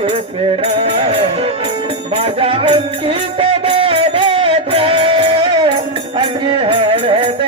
اے پھرہ ماجا अंगी توبہ دے